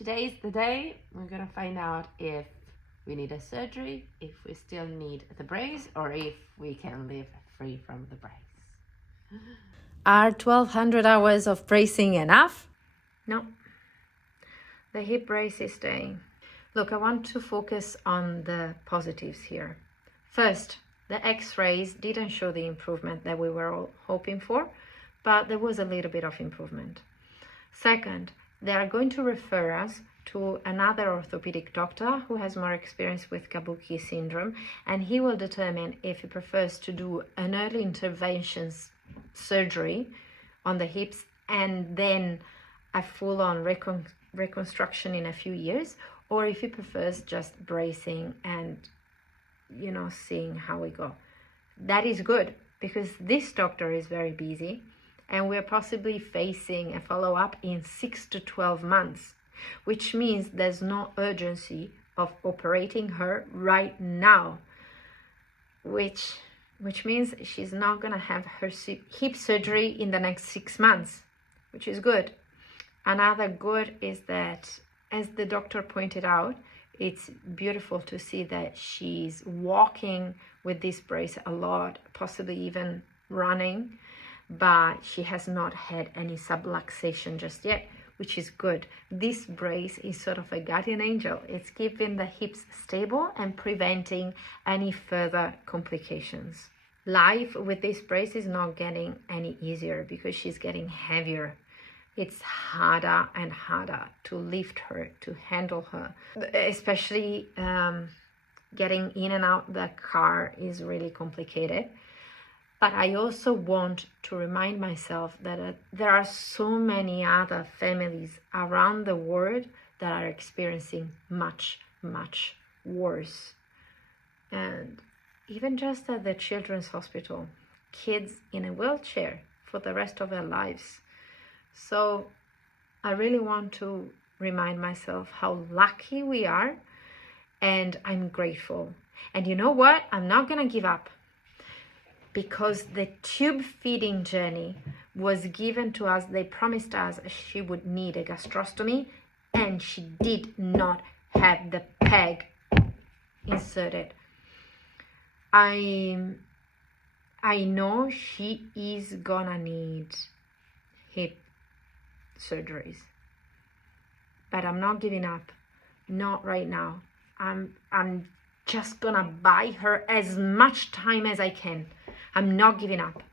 Today's the day we're gonna find out if we need a surgery, if we still need the brace, or if we can live free from the brace. Are 1200 hours of bracing enough? No. The hip brace is staying. Look, I want to focus on the positives here. First, the x-rays didn't show the improvement that we were all hoping for, but there was a little bit of improvement. Second, they are going to refer us to another orthopedic doctor who has more experience with Kabuki syndrome, and he will determine if he prefers to do an early intervention surgery on the hips and then a full-on reconstruction in a few years, or if he prefers just bracing and seeing how we go. That is good because this doctor is very busy and we're possibly facing a follow-up in 6 to 12 months, which means there's no urgency of operating her right now, which means she's not gonna have her hip surgery in the next 6 months, which is good. Another good is that, as the doctor pointed out, it's beautiful to see that she's walking with this brace a lot, possibly even running, but she has not had any subluxation just yet, which is good. This brace is sort of a guardian angel. It's keeping the hips stable and preventing any further complications. Life with this brace is not getting any easier because she's getting heavier. It's harder and harder to lift her, to handle her, especially getting in and out the car is really complicated. But I also want to remind myself that there are so many other families around the world that are experiencing much, much worse. And even just at the children's hospital, kids in a wheelchair for the rest of their lives. So I really want to remind myself how lucky we are, and I'm grateful. And you know what? I'm not gonna give up, because the tube feeding journey was given to us. They promised us she would need a gastrostomy, and she did not have the peg inserted. I know she is gonna need hip surgeries, but I'm not giving up, not right now. I'm just gonna buy her as much time as I can. I'm not giving up.